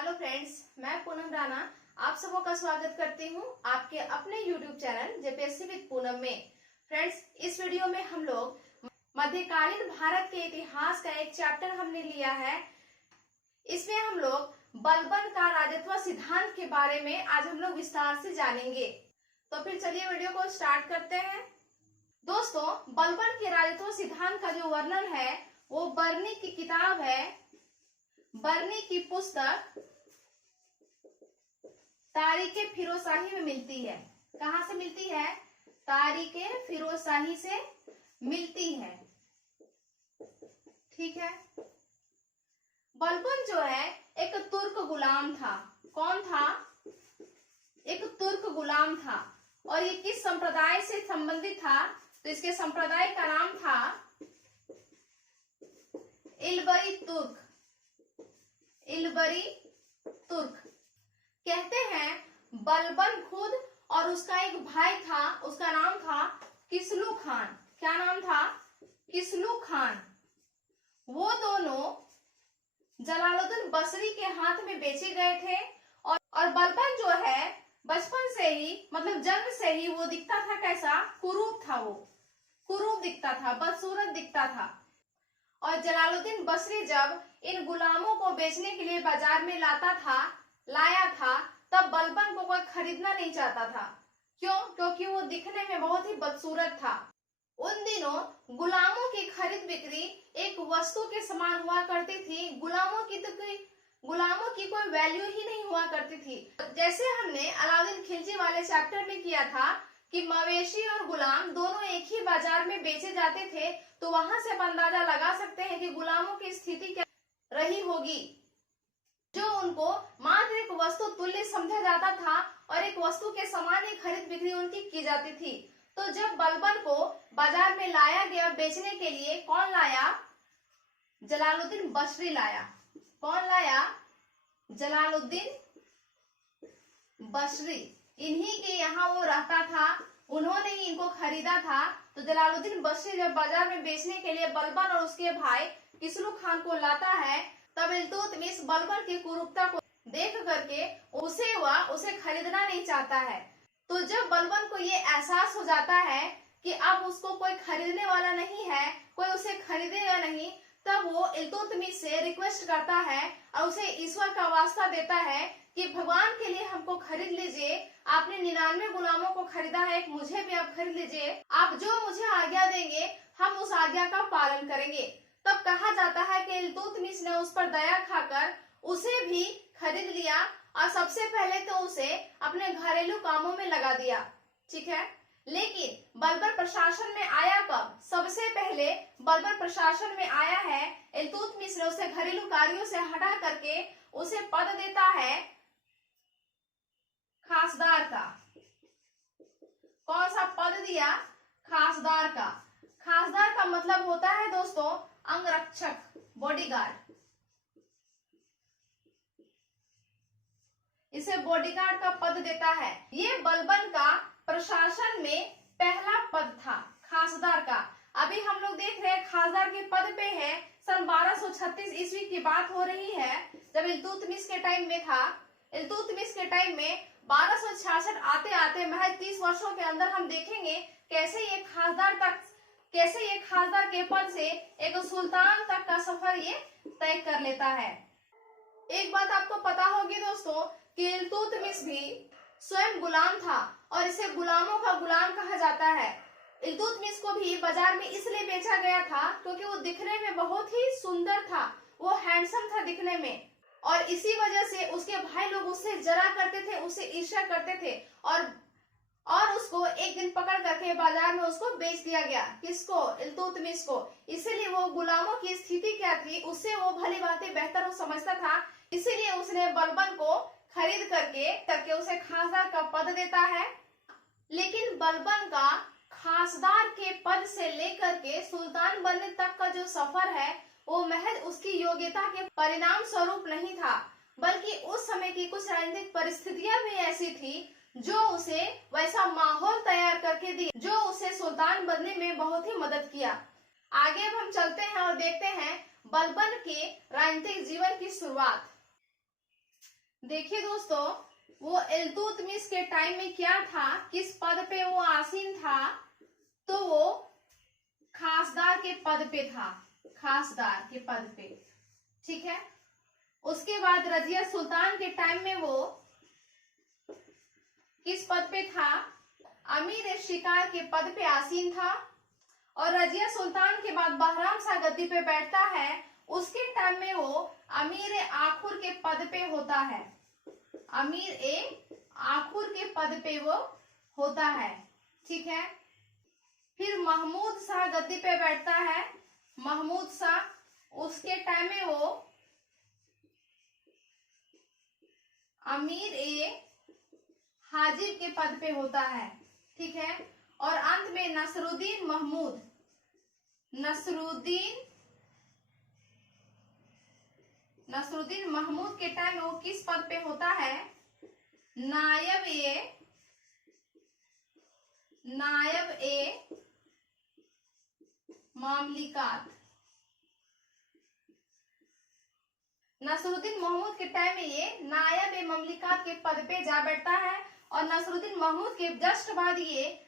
Hello friends, मैं पूनम राणा आप सबों का स्वागत करती हूँ आपके अपने YouTube channel JPSC with Poonam में। फ्रेंड्स, इस वीडियो में हम लोग मध्यकालीन भारत के इतिहास का एक चैप्टर हमने लिया है। इसमें हम लोग बलबन का राजत्व सिद्धांत के बारे में आज हम लोग विस्तार से जानेंगे। तो फिर चलिए वीडियो को स्टार्ट करते हैं। दोस्तों, बलबन के राजत्व सिद्धांत का जो वर्णन है वो बर्नी की किताब है, बर्नी की पुस्तक तारीखे फिरोजशाही में मिलती है। कहाँ से मिलती है? तारीखे फिरोजशाही से मिलती है। ठीक है। बलबन जो है एक तुर्क गुलाम था। कौन था? एक तुर्क गुलाम था। और ये किस संप्रदाय से संबंधित था? तो इसके संप्रदाय का नाम था इल्बरी तुर्क। इल्बरी तुर्क। कहते हैं बलबन खुद और उसका एक भाई था, उसका नाम था किसलू खान। क्या नाम था? किसलू खान। वो दोनों जलालुद्दीन बसरी के हाथ में बेचे गए थे। और बलबन जो है बचपन से ही, मतलब जन्म से ही वो दिखता था कैसा? कुरूप था। वो कुरूप दिखता था, बदसूरत दिखता था। और जलालुद्दीन बसरी जब इन गुलामों को बेचने के लिए बाजार में लाया था, तब बलबन को कोई खरीदना नहीं चाहता था। क्यों? क्योंकि वो दिखने में बहुत ही बदसूरत था। उन दिनों गुलामों की खरीद बिक्री एक वस्तु के समान हुआ करती थी। गुलामों की कोई वैल्यू ही नहीं हुआ करती थी। जैसे हमने अलाउद्दीन खिलजी वाले चैप्टर में किया था कि मवेशी और गुलाम दोनों एक ही बाजार में बेचे जाते थे, तो वहां से आप अंदाजा लगा सकते हैं कि गुलामों की स्थिति क्या रही होगी, जो उनको मात्र एक वस्तु तुल्य समझा जाता था और एक वस्तु के समान ही खरीद बिक्री उनकी की जाती थी। तो जब बलबन को बाजार में लाया गया बेचने के लिए, कौन लाया? जलालुद्दीन बसरी लाया। कौन लाया? जलालुद्दीन बसरी। इन्हीं के यहाँ वो रहता था, उन्होंने ही इनको खरीदा था। तो जलालुद्दीन बसरी जब बाजार में बेचने के लिए बलबन और उसके भाई किसलू खान को लाता है, तब इल्तुतमिश बलबन की कुरूपता को देख करके उसे खरीदना नहीं चाहता है। तो जब बलबन को ये एहसास हो जाता है कि अब उसको कोई खरीदने वाला नहीं है, कोई उसे खरीदेगा नहीं, तब वो इल्तुतमिश से रिक्वेस्ट करता है और उसे ईश्वर का वास्ता देता है कि भगवान के लिए हमको खरीद लीजिए। आपने 99 गुलामों को खरीदा है, एक मुझे भी आप खरीद लीजिए। आप जो मुझे आज्ञा देंगे हम उस आज्ञा का पालन करेंगे। तब कहा जाता है कि इल्तुतमिश ने उस पर दया खाकर उसे भी खरीद लिया और सबसे पहले तो उसे अपने घरेलू कामों में लगा दिया। ठीक है। लेकिन बलबन प्रशासन में आया कब? सबसे पहले बलबन प्रशासन में आया है इल्तुतमिश ने उसे घरेलू कार्यों से हटा करके उसे पद देता है खासदार का। कौन सा पद दिया? खासदार का। खासदार का मतलब होता है दोस्तों अंगरक्षक, बॉडीगार्ड। इसे बॉडीगार्ड का पद देता है। ये बलबन का प्रशासन में पहला पद था, खासदार का। अभी हम लोग देख रहे हैं खासदार के पद पे है। सन 1236 ईस्वी की बात हो रही है, जब इल्तुतमिश के टाइम में था। इल्तुतमिश के टाइम में 1266 आते आते महज 30 वर्षों के अंदर हम देखेंगे कैसे ये खासदार के पद से एक सुल्तान तक का सफर ये तय कर लेता है। एक बात आपको पता होगी दोस्तों कि इल्तुतमिश भी स्वयं गुलाम था और इसे गुलामों का गुलाम कहा जाता है। इल्तुतमिश को भी बाजार में इसलिए बेचा गया था क्योंकि वो दिखने में बहुत ही सुंदर था, वो हैंडसम था दिखने में। और इसी वजह से उसके भाई लोग उससे जरा करते थे, उससे ईर्ष्या करते थे और उसको एक दिन पकड़ करके बाजार में उसको बेच दिया गया। किसको? इल्तुतमिश को। इसीलिए वो गुलामों की स्थिति क्या थी उससे वो भली बातें बेहतर वो समझता था। इसीलिए उसने बलबन को खरीद करके उसे खासदार का पद देता है। लेकिन बलबन का खासदार के पद से लेकर के सुल्तान बनने तक का जो सफर है वो महज उसकी योग्यता के परिणाम स्वरूप नहीं था, बल्कि उस समय की कुछ राजनीतिक परिस्थितियां भी ऐसी थी जो उसे वैसा माहौल तैयार करके दी, जो उसे सुल्तान बनने में बहुत ही मदद किया। आगे अब हम चलते हैं और देखते हैं बलबन के राजनीतिक जीवन की शुरुआत। देखिए दोस्तों, वो इल्तुतमिश के टाइम में क्या था, किस पद पे वो आसीन था, तो वो खासदार के पद पे था, खासदार के पद पे। ठीक है। उसके बाद रजिया सुल्तान के टाइम में वो किस पद पे था, अमीर शिकार के पद पे आसीन था। और रजिया सुल्तान के बाद बहराम शाह गद्दी पे बैठता है, उसके टाइम में वो अमीर आखुर के पद पे होता है, अमीर ए आखुर के पद पे वो होता है। ठीक है। फिर महमूद शाह गद्दी पे बैठता है, महमूद शाह, उसके टाइम में वो अमीर ए हाजिब के पद पे होता है। ठीक है। और अंत में नसरुद्दीन महमूद, नसरुद्दीन महमूद के टाइम में वो किस पद पे होता है, नायब ए मामलिकात। नसरुद्दीन महमूद के टाइम में ये नायब ए ममलिकात के पद पे जा बैठता है, और नसरुद्दीन महमूद के जस्ट बाद ये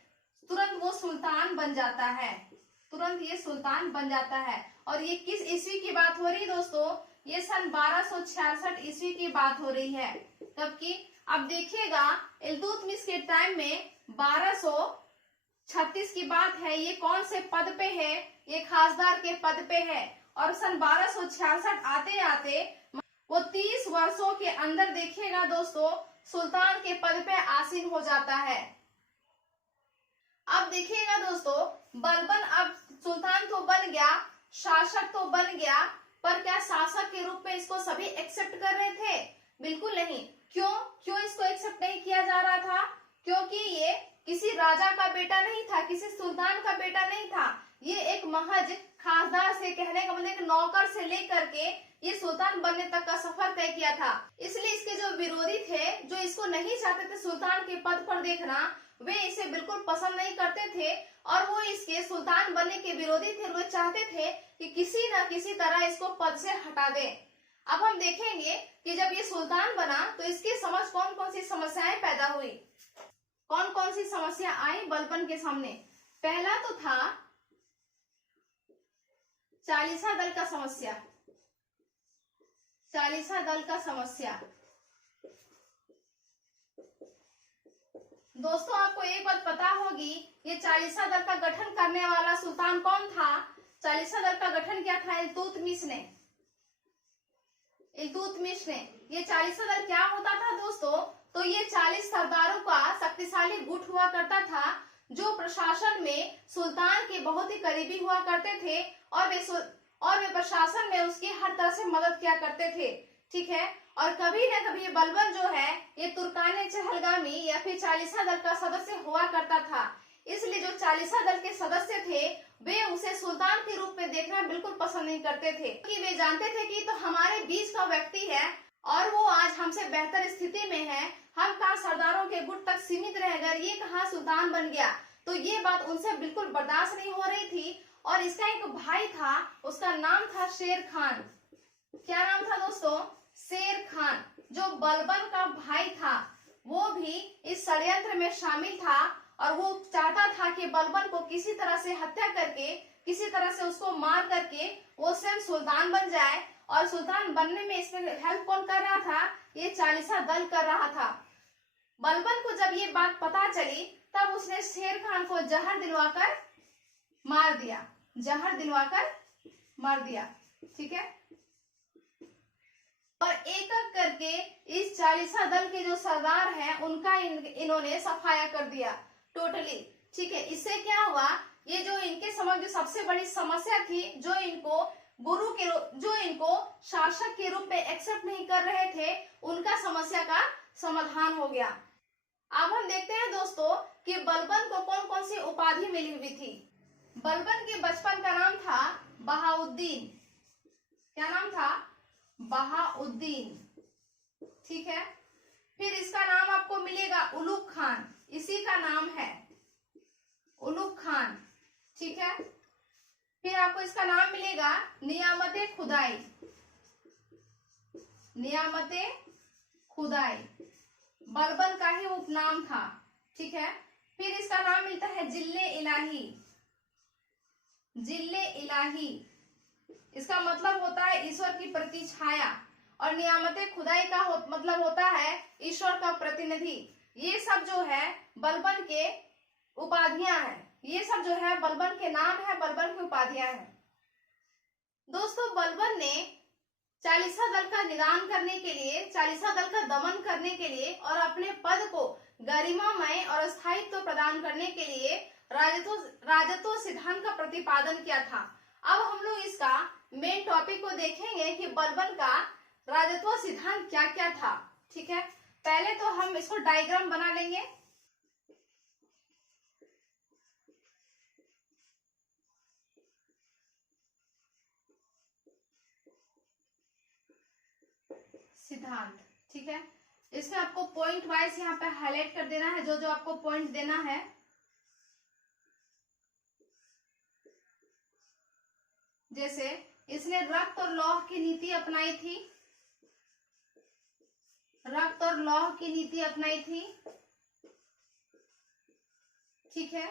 तुरंत वो सुल्तान बन जाता है, तुरंत ये सुल्तान बन जाता है। और ये किस ईस्वी की बात हो रही है दोस्तों, ये सन 1266 ईस्वी की बात हो रही है। तब की अब देखिएगा, इल्तुतमिश के टाइम में 1236 की बात है, ये कौन से पद पे है, ये खासदार के पद पे है। और सन 1266 आते आते वो 30 वर्षों के अंदर देखिएगा दोस्तों, सुल्तान के पद पे आसीन हो जाता है। अब देखिएगा दोस्तों, बलबन अब सुल्तान तो बन गया, शासक तो बन गया, पर क्या शासक के रूप में इसको सभी एक्सेप्ट कर रहे थे? बिल्कुल नहीं। क्यों इसको एक्सेप्ट नहीं किया जा रहा था? क्योंकि ये किसी राजा का बेटा नहीं था, किसी सुल्तान का बेटा नहीं था, ये एक महज खासदार से, कहने का मतलब एक नौकर से लेकर के ये सुल्तान बनने तक का सफर तय किया था। इसलिए इसके जो विरोधी थे, जो इसको नहीं चाहते थे सुल्तान के पद पर देखना, वे इसे बिल्कुल पसंद नहीं करते थे, और वो इसके सुल्तान बनने के विरोधी थे। वो चाहते थे कि किसी न किसी तरह इसको पद से हटा दे। अब हम देखेंगे कि जब ये सुल्तान बना तो इसकी समझ कौन कौन सी समस्याएं पैदा हुई, कौन कौन सी समस्या आई बलबन के सामने। पहला तो था चालीसा दल का समस्या, चालीसा दल का समस्या। दोस्तों आपको एक बात पता होगी, ये चालीसा दल का गठन करने वाला सुल्तान कौन था? चालीसा दल का गठन क्या था? इल्तुतमिश ने, इल्तुतमिश ने। ये चालीसा दल क्या होता था दोस्तों? तो ये 40 सरदारों का शक्तिशाली गुट हुआ करता था, जो प्रशासन में सुल्तान के बहुत ही करीबी हुआ करते थे, और वे प्रशासन में उसकी हर तरह से मदद किया करते थे। ठीक है। और कभी न कभी ये बलबन जो है, ये तुर्काने चहलगामी या फिर चालीसा दल का सदस्य हुआ करता था। इसलिए जो चालीसा दल के सदस्य थे, वे उसे सुल्तान के रूप में देखना बिल्कुल पसंद नहीं करते थे, कि वे जानते थे कि तो हमारे बीच का व्यक्ति है और वो आज हमसे बेहतर स्थिति में है, हम कहाँ सरदारों के गुट तक सीमित रह गए, ये कहाँ सुल्तान बन गया। तो ये बात उनसे बिल्कुल बर्दाश्त नहीं हो रही थी। और इसका एक भाई था, उसका नाम था शेर खान। क्या नाम था दोस्तों? शेर खान। जो बलबन का भाई था, वो भी इस षड्यंत्र में शामिल था, और वो चाहता था कि बलबन को किसी तरह से हत्या करके, किसी तरह से उसको मार करके वो स्वयं सुल्तान बन जाए। और सुल्तान बनने में इसमें हेल्प कौन कर रहा था? ये चालीसा दल कर रहा था। बलबन को जब ये बात पता चली, तब उसने शेर खान को जहर दिलवाकर मार दिया, जहर दिलवाकर मार दिया। ठीक है। और एक एक करके इस चालीसा दल के जो सरदार हैं, उनका इन्होंने सफाया कर दिया टोटली। ठीक है। इससे क्या हुआ, ये जो इनके समझ जो सबसे बड़ी समस्या थी, जो इनको जो इनको शासक के रूप में एक्सेप्ट नहीं कर रहे थे, उनका समस्या का समाधान हो गया। अब हम देखते हैं दोस्तों कि बलबन को कौन कौन सी उपाधि मिली हुई थी। बलबन के बचपन का नाम था बहाउद्दीन। क्या नाम था? बहाउद्दीन। ठीक है। फिर इसका नाम आपको मिलेगा उलुग खान, इसी का नाम है उलुग खान। ठीक है। फिर आपको इसका नाम मिलेगा नियामते खुदाई, नियामते खुदाई बलबन का ही उपनाम था। ठीक है, फिर इसका नाम मिलता है जिल्ले इलाही। जिल्ले इलाही इसका मतलब होता है ईश्वर की प्रतिछाया, और नियामते खुदाई का मतलब होता है ईश्वर का प्रतिनिधि। ये सब जो है बलबन के उपाधियां हैं, ये सब जो है बलबन के नाम है, बलबन की उपाधियां हैं। दोस्तों, बलबन ने चालीसा दल का निदान करने के लिए, चालीसा दल का दमन करने के लिए और अपने पद को गरिमामय और स्थायित्व प्रदान करने के लिए राजत्व सिद्धांत का प्रतिपादन किया था। अब हम लोग इसका मेन टॉपिक को देखेंगे कि बलबन का राजत्व सिद्धांत क्या क्या था। ठीक है, पहले तो हम इसको डायग्राम बना लेंगे। सिद्धांत, ठीक है, इसमें आपको पॉइंट वाइज यहाँ पे हाईलाइट कर देना है, जो जो आपको पॉइंट देना है। जैसे इसने रक्त और लौह की नीति अपनाई थी, रक्त और लौह की नीति अपनाई थी। ठीक है,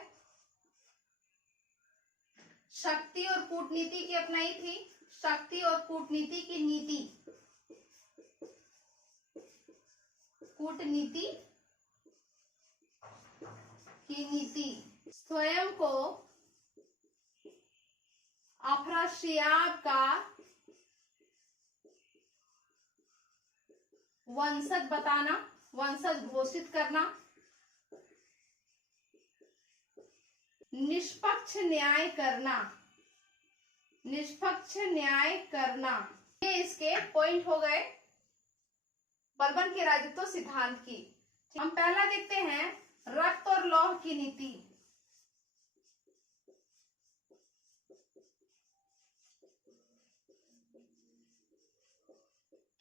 शक्ति और कूटनीति की अपनाई थी, शक्ति और कूटनीति की नीति, कूटनीति की नीति। स्वयं को अफरासियाब का वंशज बताना, वंशज घोषित करना, निष्पक्ष न्याय करना, निष्पक्ष न्याय करना। ये इसके पॉइंट हो गए बलबन के राजत्व सिद्धांत की। हम पहला देखते हैं रक्त और लौह की नीति।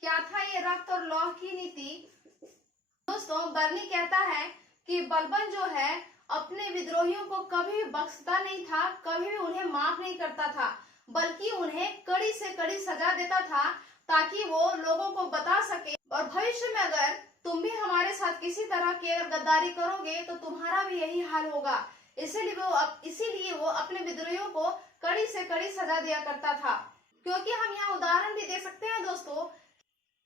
क्या था ये रक्त और लौह की नीति? दोस्तों, बर्नी कहता है कि बलबन जो है अपने विद्रोहियों को कभी भी बख्शता नहीं था, कभी भी उन्हें माफ नहीं करता था, बल्कि उन्हें कड़ी से कड़ी सजा देता था, ताकि वो लोगों को बता सके और भविष्य में अगर तुम भी हमारे साथ किसी तरह की अगर गद्दारी करोगे तो तुम्हारा भी यही हाल होगा। इसीलिए वो अपने विद्रोहियों को कड़ी से कड़ी सजा दिया करता था। क्योंकि हम यहाँ उदाहरण भी दे सकते हैं दोस्तों,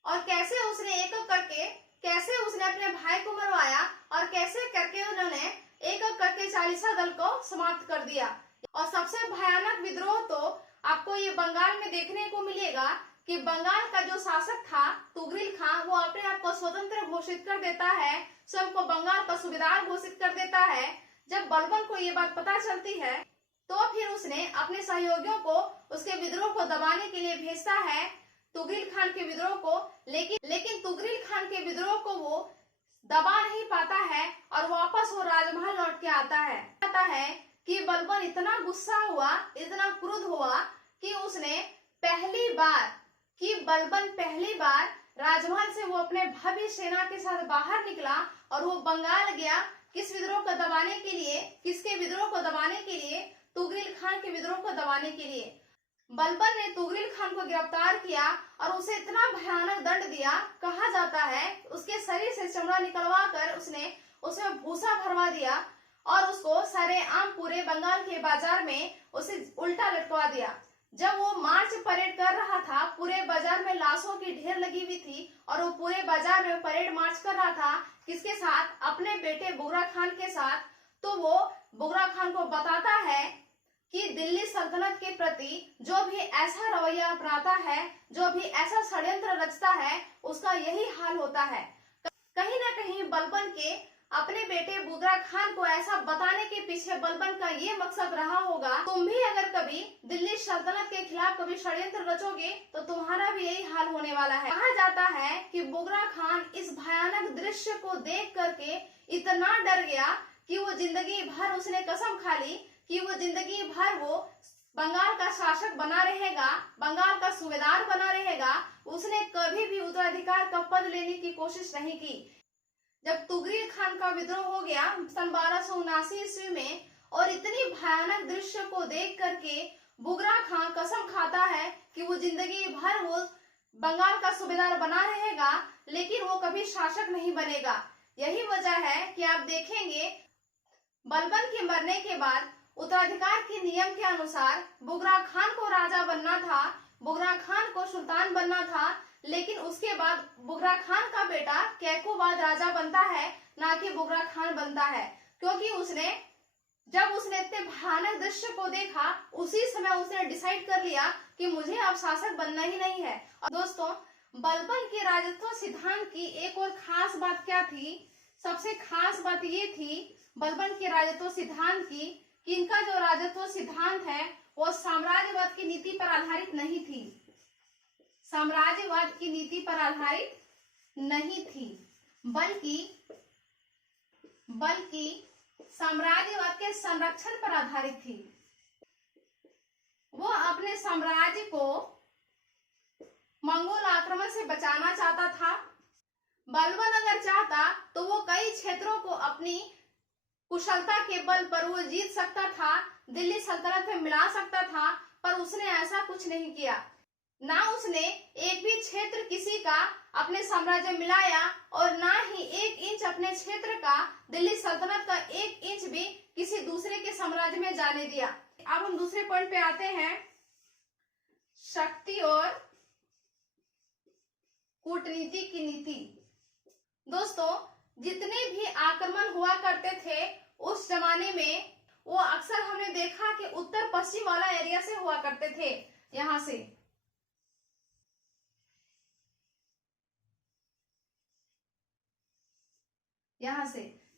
और कैसे उसने एक एक करके, कैसे उसने अपने भाई को मरवाया और कैसे करके उन्होंने एक एक करके चालीसा दल को समाप्त कर दिया। और सबसे भयानक विद्रोह तो आपको ये बंगाल में देखने को मिलेगा कि बंगाल का जो शासक था तुगरिल खान, वो अपने आप को स्वतंत्र घोषित कर देता है, स्वयं को बंगाल का सूबेदार घोषित कर देता है। जब बलबन को ये बात पता चलती है तो फिर उसने अपने सहयोगियों को उसके विद्रोह को दबाने के लिए भेजता है, तुगरिल खान के विद्रोह को। लेकिन तुगरिल खान के विद्रोह को वो दबा नहीं पाता है और वापस वो राजमहल लौट के आता है कि बलबन इतना गुस्सा हुआ, इतना क्रुद्ध हुआ कि उसने पहली बार राजमहल से वो अपने भव्य सेना के साथ बाहर निकला और वो बंगाल गया। किस विद्रोह को दबाने के लिए? किसके विद्रोह को दबाने के लिए? तुगरिल खान के विद्रोह को दबाने के लिए। बलबन ने तुगरिल खान को गिरफ्तार किया और उसे इतना भयानक दंड दिया, कहा जाता है उसके शरीर से चमड़ा निकलवा कर उसने उसमें भूसा भरवा दिया और उसको सरेआम पूरे बंगाल के बाजार में उसे उल्टा लटकवा दिया। जब वो मार्च परेड कर रहा था, पूरे बाजार में लाशों की ढेर लगी हुई थी और वो पूरे बाजार में परेड मार्च कर रहा था, किसके साथ? अपने बेटे बुगरा खान के साथ। तो वो बुगरा खान को बताता है कि दिल्ली सल्तनत के प्रति जो भी ऐसा रवैया अपनाता है, जो भी ऐसा षड्यंत्र रचता है, उसका यही हाल होता है। कहीं ना कहीं बलबन के अपने बेटे बुगरा खान को ऐसा बताने के पीछे बलबन का ये मकसद रहा होगा, तुम भी अगर कभी दिल्ली सल्तनत के खिलाफ कभी षड्यंत्र रचोगे तो तुम्हारा भी यही हाल होने वाला है। कहा जाता है कि बुगरा खान इस भयानक दृश्य को देख करके इतना डर गया कि वो जिंदगी भर उसने कसम खा ली कि वो जिंदगी भर वो बंगाल का शासक बना रहेगा, बंगाल का सूबेदार बना रहेगा। उसने कभी भी उत्तराधिकार का पद लेने की कोशिश नहीं की। जब तुगरिल खान का विद्रोह हो गया सन 1279 ईस्वी में, और इतनी भयानक दृश्य को देख करके बुगरा खान कसम खाता है कि वो जिंदगी भर वो बंगाल का सूबेदार बना रहेगा, लेकिन वो कभी कभी शासक नहीं बनेगा। यही वजह है कि आप देखेंगे बलबन के मरने के बाद उत्तराधिकार के नियम के अनुसार बुगरा खान को राजा बनना था, बुगरा खान को सुल्तान बनना था, लेकिन उसके बाद बुगरा खान का बेटा कैकोबाद राजा बनता है, ना कि बुगरा खान बनता है। क्योंकि जब उसने इतने भयानक दृश्य को देखा, उसी समय उसने डिसाइड कर लिया कि मुझे अब शासक बनना ही नहीं है। और दोस्तों, बलबन के राजत्व सिद्धांत की एक और खास बात क्या थी? सबसे खास बात ये थी बलबन के राजत्व सिद्धांत की कि इनका जो राजत्व सिद्धांत है वो साम्राज्यवाद की नीति पर आधारित नहीं थी, साम्राज्यवाद की नीति पर आधारित नहीं थी, बल्कि साम्राज्यवाद के संरक्षण पर आधारित थी। वो अपने साम्राज्य को मंगोल आक्रमण से बचाना चाहता था। बलबन अगर चाहता तो वो कई क्षेत्रों को अपनी कुशलता के बल पर वो जीत सकता था, दिल्ली सल्तनत में मिला सकता था, पर उसने ऐसा कुछ नहीं किया। ना उसने एक भी क्षेत्र किसी का अपने साम्राज्य में मिलाया और ना ही 1 इंच अपने क्षेत्र का, दिल्ली सल्तनत का 1 इंच भी किसी दूसरे के साम्राज्य में जाने दिया। अब हम दूसरे पॉइंट पे आते हैं, शक्ति और कूटनीति की नीति। दोस्तों, जितने भी आक्रमण हुआ करते थे उस जमाने में, वो अक्सर हमने देखा कि उत्तर पश्चिम वाला एरिया से हुआ करते थे। यहां से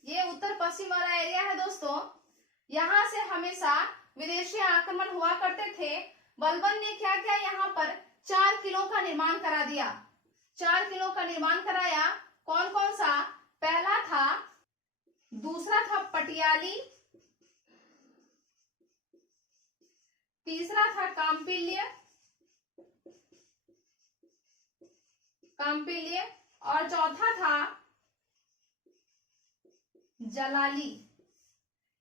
ये उत्तर पश्चिम वाला एरिया है दोस्तों। यहां से हमेशा विदेशी आक्रमण हुआ करते थे। बलबन ने क्या किया, यहाँ पर 4 किलों का निर्माण करा दिया। 4 किलों का निर्माण कराया। कौन कौन सा? पहला था, दूसरा था पटियाली, तीसरा था काम्पिल्य और चौथा था जलाली।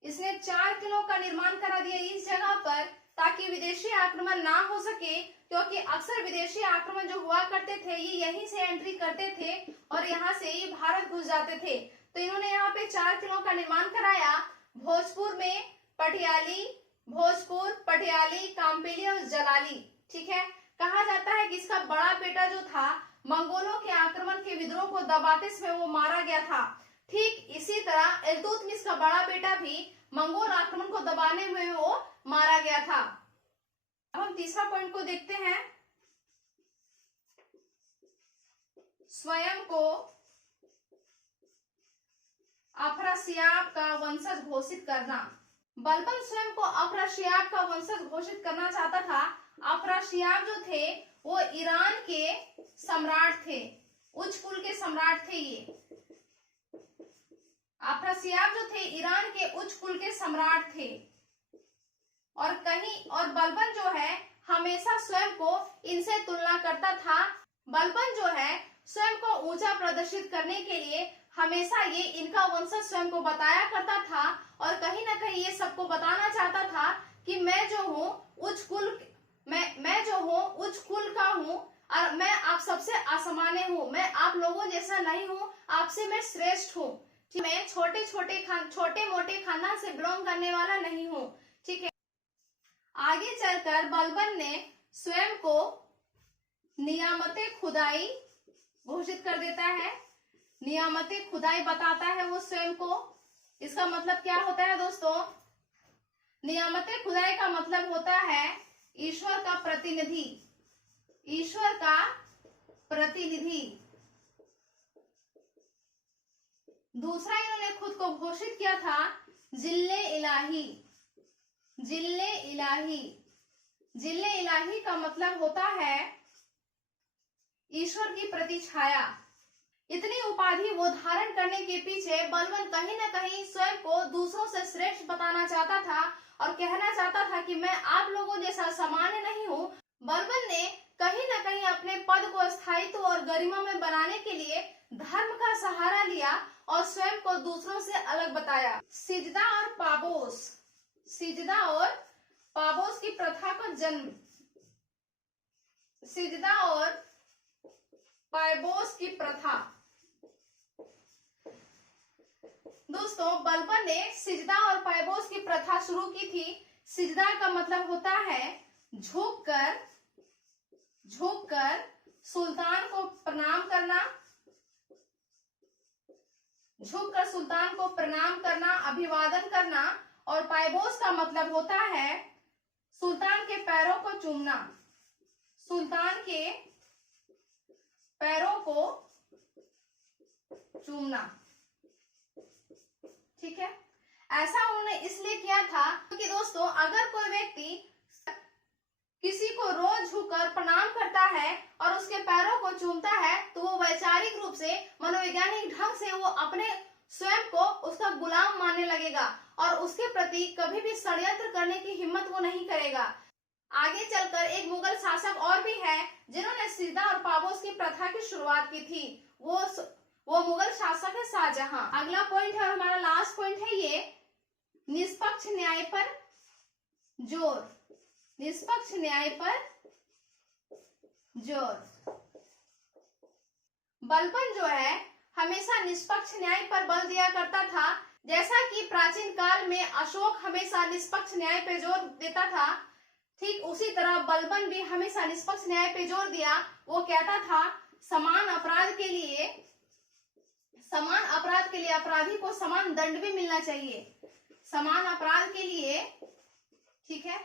इसने 4 किलों का निर्माण करा दिया इस जगह पर ताकि विदेशी आक्रमण ना हो सके, क्योंकि अक्सर विदेशी आक्रमण जो हुआ करते थे ये यहीं से एंट्री करते थे और यहाँ से ही भारत घुस जाते थे। तो इन्होंने यहाँ पे 4 किलों का निर्माण कराया। भोजपुर में भोजपुर, पटियाली, काम्पिल्य और जलाली। ठीक है, कहा जाता है कि इसका बड़ा बेटा जो था मंगोलों के आक्रमण के विद्रोह को दबाते समय वो मारा गया था। ठीक इसी तरह इल्तुतमिश का बड़ा बेटा भी मंगोल आक्रमण को दबाने में वो मारा गया था। अब हम तीसरा पॉइंट को देखते हैं, स्वयं को अफरासियाब का वंशज घोषित करना। बलबन स्वयं को अफरासियाब का वंशज घोषित करना चाहता था। अफरासियाब जो थे वो ईरान के सम्राट थे, उच्च कुल के सम्राट थे। ये अफरासियाब जो थे ईरान के उच्च कुल के सम्राट थे। और बलबन जो है हमेशा स्वयं को इनसे तुलना करता था। बलबन जो है स्वयं को ऊंचा प्रदर्शित करने के लिए हमेशा ये इनका वंशज स्वयं को बताया करता था और कहीं ना कहीं ये सबको बताना चाहता था कि मैं जो हूँ उच्च कुल का हूँ और मैं आप सबसे असामान्य हूँ, मैं आप लोगों जैसा नहीं हूँ, आपसे मैं श्रेष्ठ हूँ। मैं छोटे मोटे खानदान से बिलोंग करने वाला नहीं हूँ। ठीक है, आगे चलकर बलबन ने स्वयं को नियामते खुदाई घोषित कर देता है। नियामते खुदाई बताता है वो स्वयं को। इसका मतलब क्या होता है दोस्तों? नियामते खुदाई का मतलब होता है ईश्वर का प्रतिनिधि, ईश्वर का प्रतिनिधि। दूसरा इन्होंने खुद को घोषित किया था जिल्ले इलाही। जिल्ले इलाही, जिल्ले इलाही का मतलब होता है ईश्वर की प्रतिछाया। इतनी उपाधि वो धारण करने के पीछे बलबन कहीं ना कहीं स्वयं को दूसरों से श्रेष्ठ बताना चाहता था और कहना चाहता था कि मैं आप लोगों जैसा सामान्य नहीं हूँ। बलबन ने कहीं ना कहीं अपने पद को स्थायित्व और गरिमा में बनाने के लिए धर्म का सहारा लिया और स्वयं को दूसरों से अलग बताया। सिजदा और पाबोस की प्रथा का जन्म। सिजदा और पायबोस की प्रथा, दोस्तों बलबन ने सिजदा और पायबोस की प्रथा शुरू की थी। सिजदा का मतलब होता है झुककर सुल्तान को प्रणाम करना, झुककर सुल्तान को प्रणाम करना, अभिवादन करना। और पायबोस का मतलब होता है सुल्तान के पैरों को चूमना, सुल्तान के पैरों को चूमना। ठीक है, ऐसा उन्होंने इसलिए किया था क्योंकि दोस्तों अगर कोई व्यक्ति किसी को रोज झुककर प्रणाम करता है और उसके पैरों को चूमता है तो वो वैचारिक रूप से, मनोवैज्ञानिक ढंग से वो अपने स्वयं को उसका गुलाम मानने लगेगा और उसके प्रति कभी भी षड्यंत्र करने की हिम्मत वो नहीं करेगा। आगे चलकर एक मुगल शासक और भी है जिन्होंने सिजदा और पायबोस की प्रथा की शुरुआत की थी। वो मुगल शासक है शाहजहां। अगला पॉइंट है और हमारा लास्ट पॉइंट है ये निष्पक्ष न्याय पर जोर, निष्पक्ष न्याय पर जोर। बलबन जो है हमेशा निष्पक्ष न्याय पर बल दिया करता था। जैसा कि प्राचीन काल में अशोक हमेशा निष्पक्ष न्याय पे जोर देता था, ठीक उसी तरह बलबन भी हमेशा निष्पक्ष न्याय पे जोर दिया। वो कहता था समान अपराध के लिए अपराधी को समान दंड भी मिलना चाहिए, समान अपराध के लिए। ठीक है,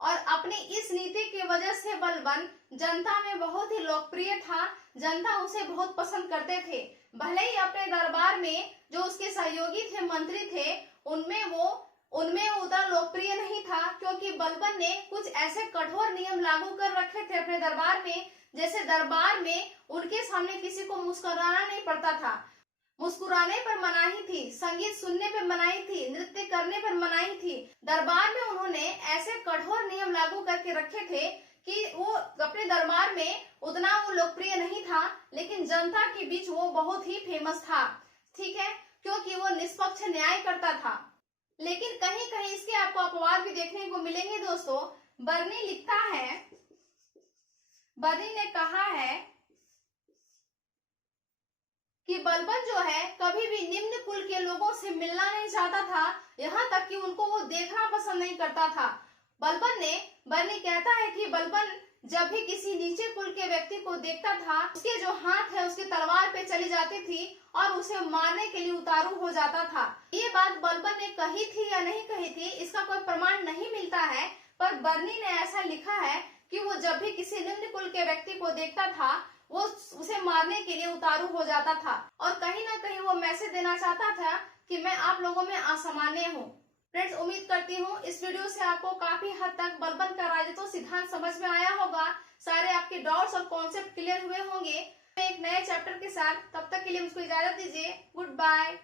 और अपनी इस नीति की वजह से बलबन जनता में बहुत ही लोकप्रिय था। जनता उसे बहुत पसंद करते थे। भले ही अपने दरबार में जो उसके सहयोगी थे, मंत्री थे, उनमें वो उतना लोकप्रिय नहीं था क्योंकि बलबन ने कुछ ऐसे कठोर नियम लागू कर रखे थे अपने दरबार में। जैसे दरबार में उनके सामने किसी को मुस्कुराना नहीं पड़ता था, मुस्कुराने पर मनाही थी, संगीत सुनने पर मनाही थी, नृत्य करने पर मनाही थी। दरबार में उन्होंने ऐसे कठोर नियम लागू करके रखे थे कि वो अपने दरबार में उतना वो लोकप्रिय नहीं था, लेकिन जनता के बीच वो बहुत ही फेमस था। ठीक है, क्योंकि वो निष्पक्ष न्याय करता था। लेकिन कहीं कहीं इसके आपको अपवाद भी देखने को मिलेंगे दोस्तों। बर्नी लिखता है, बर्नी ने कहा है कि बलबन जो है कभी भी निम्न कुल के लोगों से मिलना नहीं चाहता था, यहाँ तक कि उनको वो देखना पसंद नहीं करता था। बर्नी कहता है कि बलबन जब भी किसी नीचे कुल के व्यक्ति को देखता था, उसके जो हाथ है उसकी तलवार पे चली जाती थी और उसे मारने के लिए उतारू हो जाता था। ये बात बलबन ने कही थी या नहीं कही थी इसका कोई प्रमाण नहीं मिलता है, पर बर्नी ने ऐसा लिखा है कि वो जब भी किसी निम्न कुल के व्यक्ति को देखता था वो उसे मारने के लिए उतारू हो जाता था और कहीं ना कहीं वो मैसेज देना चाहता था कि मैं आप लोगों में असामान्य हूँ। फ्रेंड्स, उम्मीद करती हूँ इस वीडियो से आपको काफी हद तक बलबन का राजत्व सिद्धांत समझ में आया होगा। सारे आपके डाउट्स और कॉन्सेप्ट क्लियर हुए होंगे। एक नए चैप्टर के साथ, तब तक के लिए मुझको इजाजत दीजिए। Good bye.